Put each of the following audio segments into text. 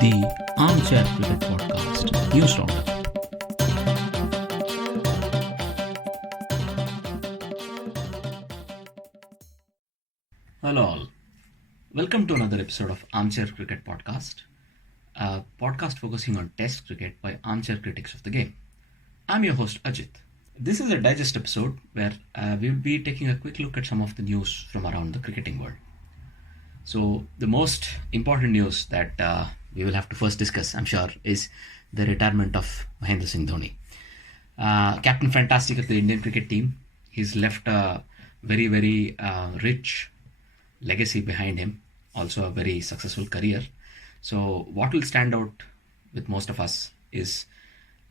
The Armchair Cricket Podcast News Roundup. Hello all. Welcome to another episode of Armchair Cricket Podcast, a podcast focusing on Test cricket by armchair critics of the game. I'm your host Ajit. This is a digest episode where we'll be taking a quick look at some of the news from around the cricketing world. So the most important news that we will have to first discuss, I'm sure, is the retirement of Mahendra Singh Dhoni. Captain Fantastic of the Indian cricket team. He's left a very, very rich legacy behind him, also a very successful career. So what will stand out with most of us is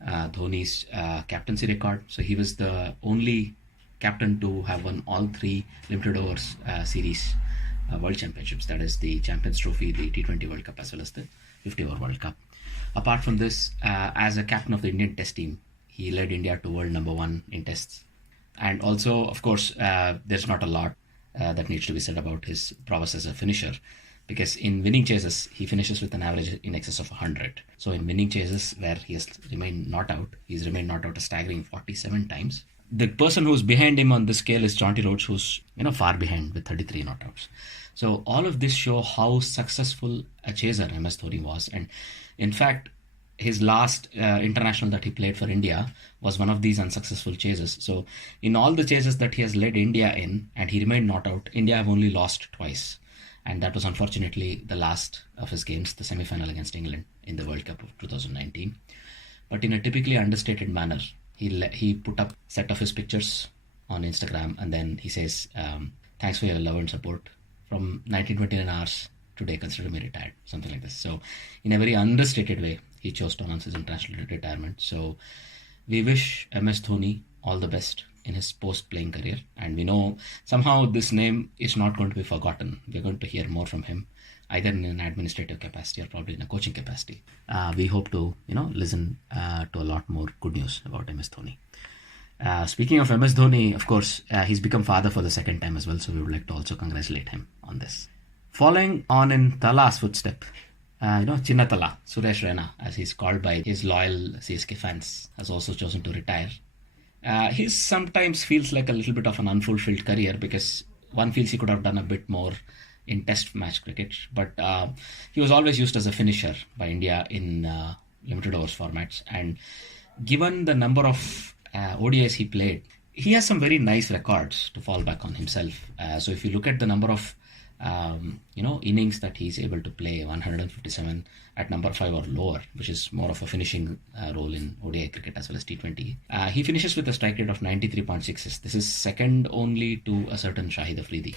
Dhoni's captaincy record. So he was the only captain to have won all three limited overs series world championships, that is the Champions Trophy, the T20 World Cup, as well as the 50-over World Cup. Apart from this, as a captain of the Indian Test team, he led India to world number one in tests. And also, of course, there's not a lot that needs to be said about his prowess as a finisher, because in winning chases, he finishes with an average in excess of 100. So in winning chases where he has remained not out, he's remained not out a staggering 47 times. The person who's behind him on the scale is Jonty Rhodes, who's far behind with 33 not outs. So all of this show how successful a chaser MS Dhoni was. And in fact, his last international that he played for India was one of these unsuccessful chases. So in all the chases that he has led India in, and he remained not out, India have only lost twice. And that was unfortunately the last of his games, the semi-final against England in the World Cup of 2019. But in a typically understated manner, he put up a set of his pictures on Instagram, and then he says, thanks for your love and support. From 1929 hours, today consider me retired, something like this. So in a very understated way, he chose to announce his international retirement. So we wish MS Dhoni all the best in his post-playing career. And we know somehow this name is not going to be forgotten. We're going to hear more from him, either in an administrative capacity or probably in a coaching capacity. We hope to, listen to a lot more good news about MS Dhoni. Speaking of MS Dhoni, of course, he's become father for the second time as well. So we would like to also congratulate him on this. Following on in Thala's footstep, Chinna Thala, Suresh Raina, as he's called by his loyal CSK fans, has also chosen to retire. He sometimes feels like a little bit of an unfulfilled career, because one feels he could have done a bit more in test match cricket, but he was always used as a finisher by India in limited overs formats. And given the number of ODIs he played, he has some very nice records to fall back on himself. So if you look at the number of innings that he's able to play, 157 at number 5 or lower, which is more of a finishing role in ODI cricket as well as T20. He finishes with a strike rate of 93.6. This is second only to a certain Shahid Afridi.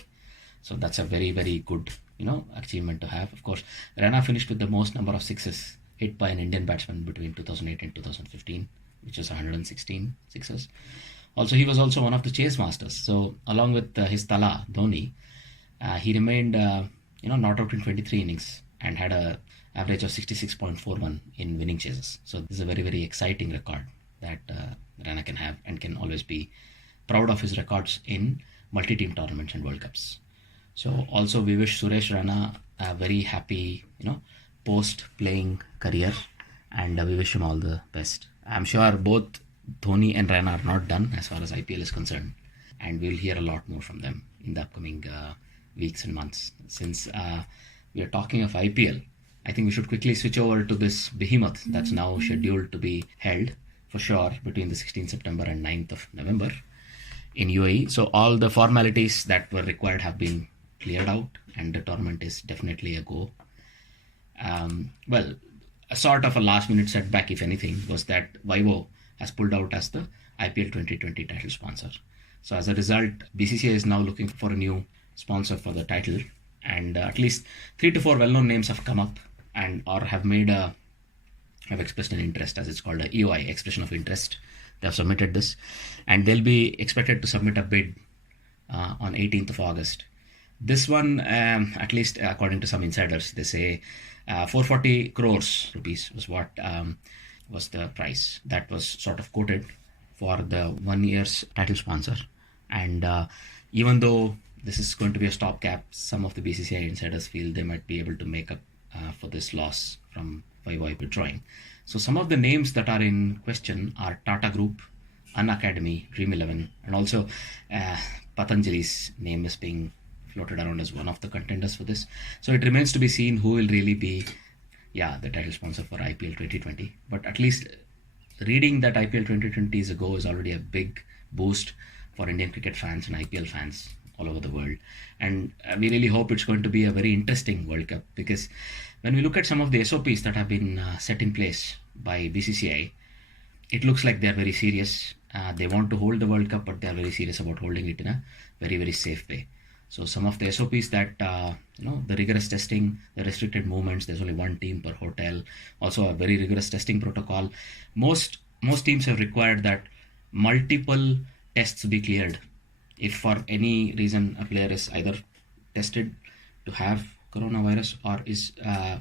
So that's a very, very good, achievement to have. Of course, Raina finished with the most number of sixes hit by an Indian batsman between 2008 and 2015, which is 116 sixes. Also, he was also one of the chase masters. So along with his Thala, Dhoni, he remained, not out in 23 innings and had a average of 66.41 in winning chases. So this is a very, very exciting record that Raina can have, and can always be proud of his records in multi-team tournaments and World Cups. So also we wish Suresh Raina a very happy, post-playing career, and we wish him all the best. I'm sure both Dhoni and Raina are not done as far as IPL is concerned, and we'll hear a lot more from them in the upcoming weeks and months. Since we are talking of IPL, I think we should quickly switch over to this behemoth that's now scheduled to be held for sure between the 16th September and 9th of November in UAE. So all the formalities that were required have been cleared out, and the tournament is definitely a go. A sort of a last minute setback, if anything, was that WIVO has pulled out as the IPL 2020 title sponsor. So as a result, BCCI is now looking for a new sponsor for the title, and at least 3 to 4 well-known names have come up and or have expressed an interest, as it's called a EOI, expression of interest. They have submitted this, and they'll be expected to submit a bid on 18th of August. This one, at least according to some insiders, they say 440 crores rupees was what was the price that was sort of quoted for the 1 year's title sponsor. And even though this is going to be a stopgap, some of the BCCI insiders feel they might be able to make up for this loss from UAE withdrawing. So some of the names that are in question are Tata Group, Unacademy, Dream 11, and also Patanjali's name is being floated around as one of the contenders for this. So it remains to be seen who will really be the title sponsor for IPL 2020. But at least reading that IPL 2020 is a go is already a big boost for Indian cricket fans and IPL fans all over the world. And we really hope it's going to be a very interesting World Cup, because when we look at some of the SOPs that have been set in place by BCCI, it looks like they're very serious. They want to hold the World Cup, but they're very serious about holding it in a very, very safe way. So some of the SOPs that, the rigorous testing, the restricted movements, there's only one team per hotel, also a very rigorous testing protocol. Most teams have required that multiple tests be cleared. If for any reason a player is either tested to have coronavirus or is,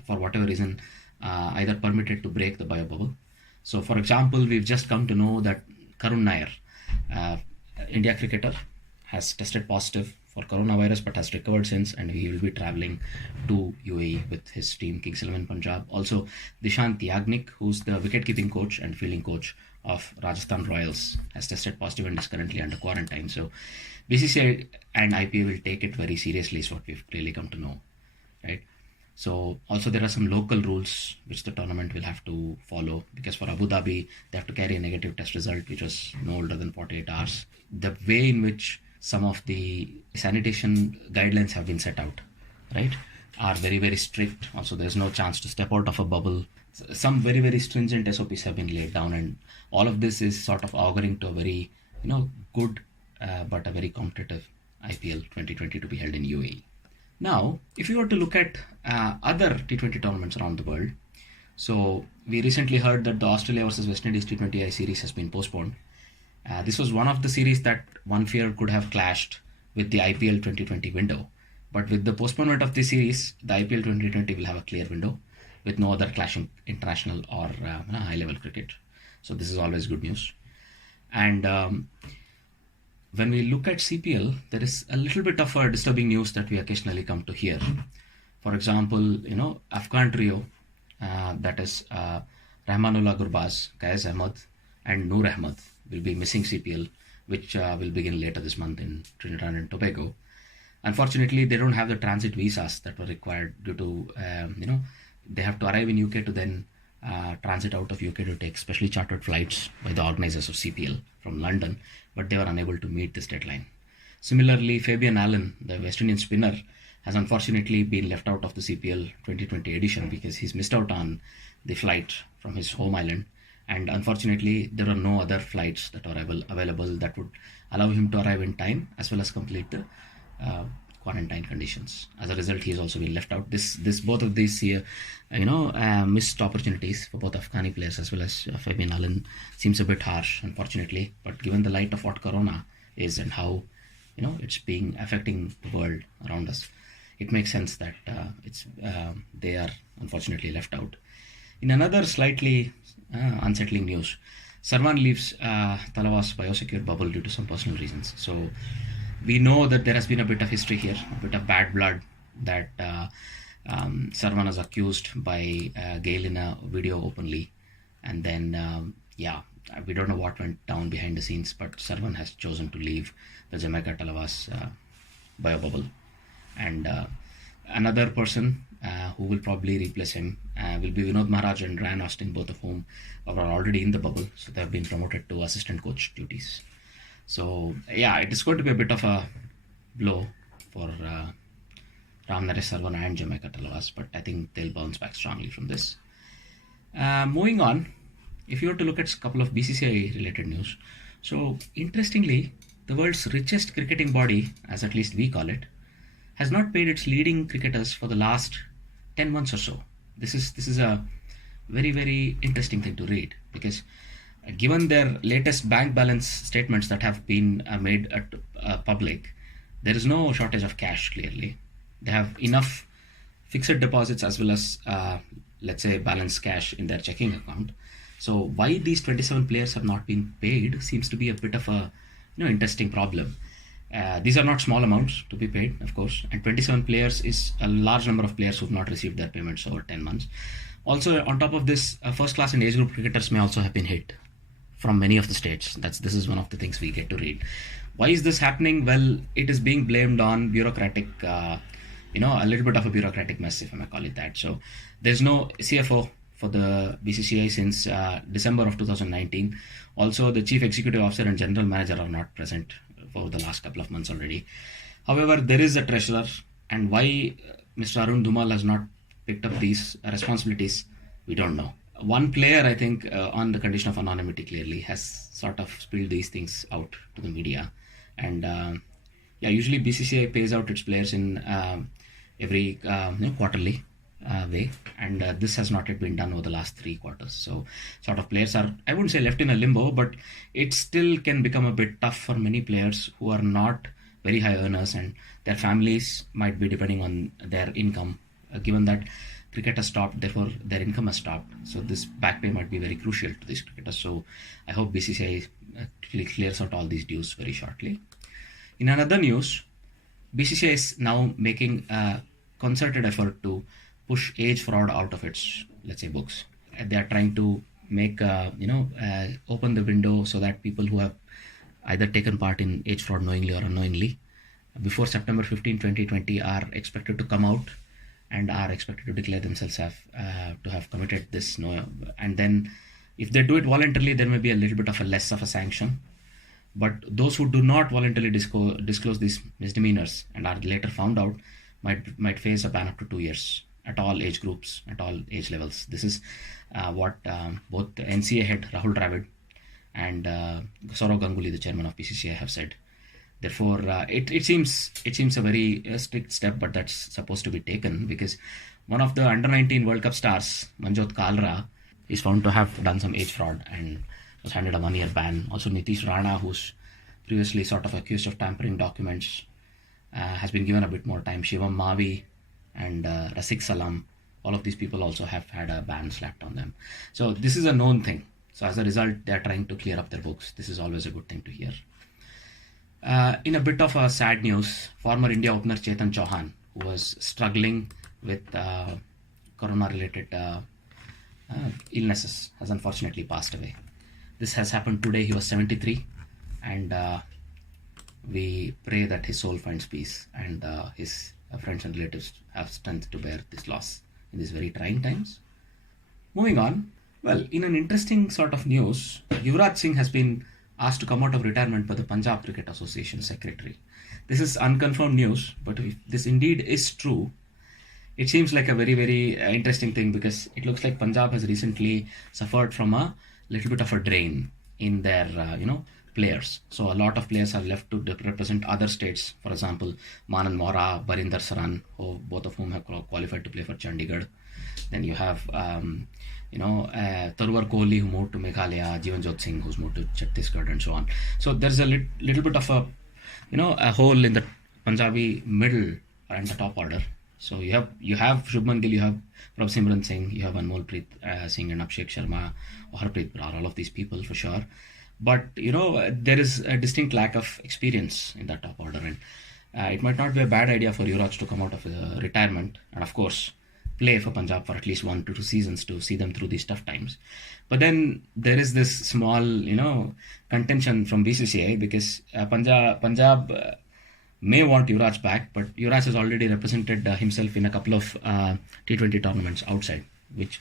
for whatever reason, either permitted to break the bio bubble. So for example, we've just come to know that Karun Nair, India cricketer, has tested positive for coronavirus but has recovered since, and he will be traveling to UAE with his team KXIP Punjab. Also, Chetan Chauhan, who's the wicket-keeping coach and fielding coach of Rajasthan Royals, has tested positive and is currently under quarantine. So BCCI and IPA will take it very seriously, is what we've really come to know, right? So also there are some local rules which the tournament will have to follow, because for Abu Dhabi, they have to carry a negative test result which was no older than 48 hours. The way in which some of the sanitation guidelines have been set out, right, are very, very strict. Also, there's no chance to step out of a bubble. Some very, very stringent SOPs have been laid down, and all of this is sort of auguring to a very, good but a very competitive IPL 2020 to be held in UAE. Now, if you were to look at other T20 tournaments around the world, so we recently heard that the Australia versus West Indies T20I series has been postponed. This was one of the series that one feared could have clashed with the IPL 2020 window. But with the postponement of the series, the IPL 2020 will have a clear window with no other clashing international or high-level cricket. So this is always good news. And when we look at CPL, there is a little bit of a disturbing news that we occasionally come to hear. For example, Afghan trio, that is Rahmanullah Gurbaz, Qais Ahmed, and Noor Ahmed will be missing CPL, which will begin later this month in Trinidad and Tobago. Unfortunately, they don't have the transit visas that were required due to, they have to arrive in UK to then transit out of UK to take specially chartered flights by the organizers of CPL from London, but they were unable to meet this deadline. Similarly, Fabien Allen, the West Indian spinner, has unfortunately been left out of the CPL 2020 edition because he's missed out on the flight from his home island. And unfortunately, there are no other flights that are available that would allow him to arrive in time as well as complete the quarantine conditions. As a result, he has also been left out. Both of these missed opportunities for both Afghani players as well as Fabien Allen seems a bit harsh, unfortunately. But given the light of what Corona is and how it's being affecting the world around us, it makes sense that they are unfortunately left out. In another slightly unsettling news, Sarwan leaves Thalaw's biosecure bubble due to some personal reasons. So we know that there has been a bit of history here, a bit of bad blood that Sarwan is accused by Gail in a video openly. And then, we don't know what went down behind the scenes, but Sarwan has chosen to leave the Jamaica Talawas bio bubble. And another person who will probably replace him will be Vinod Maharaj and Ryan Austin, both of whom are already in the bubble. So they have been promoted to assistant coach duties. So it is going to be a bit of a blow for Ram Naresh Sarwan and Jamaica Talawas, but I think they'll bounce back strongly from this. Moving on, if you were to look at a couple of BCCI related news, so interestingly, the world's richest cricketing body, as at least we call it, has not paid its leading cricketers for the last 10 months or so. This is a very, very interesting thing to read, because given their latest bank balance statements that have been made public, there is no shortage of cash, clearly. They have enough fixed deposits as well as, let's say, balance cash in their checking account. So why these 27 players have not been paid seems to be a bit of a interesting problem. These are not small amounts to be paid, of course, and 27 players is a large number of players who have not received their payments over 10 months. Also, on top of this, first class and age group cricketers may also have been hit from many of the states. This is one of the things we get to read. Why is this happening? Well, it is being blamed on bureaucratic, a little bit of a bureaucratic mess, if I may call it that. So there's no CFO for the BCCI since December of 2019. Also, the chief executive officer and general manager are not present for the last couple of months already. However, there is a treasurer, and why Mr. Arun Dhumal has not picked up these responsibilities, we don't know. One player, I think, on the condition of anonymity clearly, has sort of spilled these things out to the media. And usually BCCI pays out its players in every quarterly way, and this has not yet been done over the last 3 quarters. So sort of players are, I wouldn't say left in a limbo, but it still can become a bit tough for many players who are not very high earners, and their families might be depending on their income, given that cricket has stopped, therefore their income has stopped. So this back pay might be very crucial to these cricketers. So I hope BCCI clears out all these dues very shortly. In another news, BCCI is now making a concerted effort to push age fraud out of its, let's say, books. They are trying to make, open the window so that people who have either taken part in age fraud knowingly or unknowingly before September 15, 2020 are expected to come out and are expected to declare themselves to have committed this. And then if they do it voluntarily, there may be a little bit of a less of a sanction. But those who do not voluntarily disclose these misdemeanors and are later found out might face a ban up to 2 years at all age groups, at all age levels. This is what both the NCA head Rahul Dravid and Saurav Ganguly, the chairman of BCCI, have said. Therefore, it seems a very strict step, but that's supposed to be taken because one of the under-19 World Cup stars, Manjot Kalra, is found to have done some age fraud and was handed a 1-year ban. Also, Nitish Rana, who's previously sort of accused of tampering documents, has been given a bit more time. Shivam Mavi and Rasik Salam, all of these people also have had a ban slapped on them. So this is a known thing. So as a result, they are trying to clear up their books. This is always a good thing to hear. In a bit of a sad news, former India opener Chetan Chauhan, who was struggling with corona-related illnesses, has unfortunately passed away. This has happened today. He was 73, and we pray that his soul finds peace and his friends and relatives have strength to bear this loss in these very trying times. Moving on, well, in an interesting sort of news, Yuvraj Singh has been asked to come out of retirement by the Punjab Cricket Association secretary. This is unconfirmed news, but if this indeed is true, it seems like a very, very interesting thing because it looks like Punjab has recently suffered from a little bit of a drain in their, players. So a lot of players are left to represent other states. For example, Manan Mora, Barinder Saran, both of whom have qualified to play for Chandigarh. Then you have, Tarwar Kohli, who moved to Meghalaya, Jivanjot Singh, who's moved to Chhattisgarh, and so on. So there's a little bit of a hole in the Punjabi middle and the top order. So you have Shubman Gill, you have Prabh Singh, you have Anmolpreet Singh and Abhishek Sharma, Harpreet Brar, all of these people for sure. But there is a distinct lack of experience in that top order, and it might not be a bad idea for Yuvraj to come out of retirement and of course play for Punjab for at least 1 to 2 seasons to see them through these tough times. But then there is this small, contention from BCCI because Punjab may want Yuvraj back, but Yuvraj has already represented himself in a couple of T20 tournaments outside, which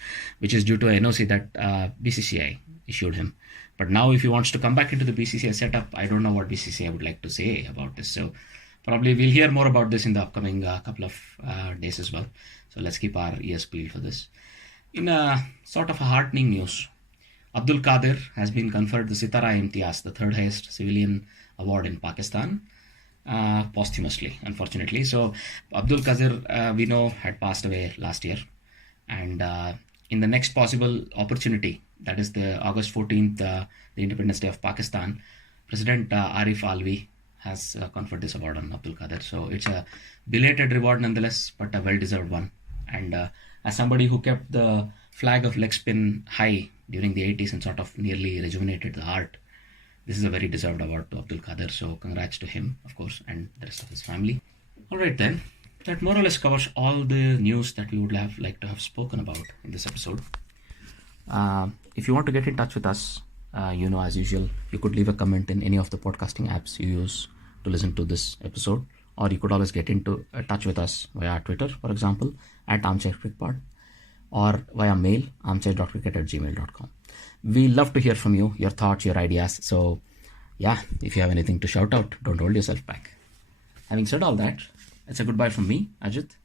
is due to a NOC that BCCI issued him. But now if he wants to come back into the BCCI setup, I don't know what BCCI would like to say about this. So probably we'll hear more about this in the upcoming couple of days as well. So let's keep our ears peeled for this. In a sort of a heartening news, Abdul Qadir has been conferred the Sitara-e-imtiaz, the third highest civilian award in Pakistan, posthumously, unfortunately. So Abdul Qadir, we know, had passed away last year. And in the next possible opportunity, that is the August 14th, the Independence Day of Pakistan, President Arif Alvi has conferred this award on Abdul Qadir. So it's a belated reward nonetheless, but a well-deserved one. And as somebody who kept the flag of leg spin high during the 80s and sort of nearly rejuvenated the art, This is a very deserved award to Abdul Qadir, so congrats to him, of course, and the rest of his family. Alright then, that more or less covers all the news that we would have liked to have spoken about in this episode. If you want to get in touch with us, as usual, you could leave a comment in any of the podcasting apps you use to listen to this episode, or you could always get into touch with us via Twitter, for example, at Armchair Cricket Pod, or via mail, armchair.cricket@gmail.com. We love to hear from you, your thoughts, your ideas. So, if you have anything to shout out, don't hold yourself back. Having said all that, it's a goodbye from me, Ajit.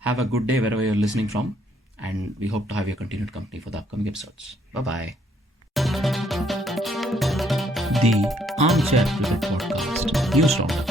Have a good day wherever you're listening from, and we hope to have your continued company for the upcoming episodes. Bye-bye. The Armchair Cricket Podcast, News Roundup.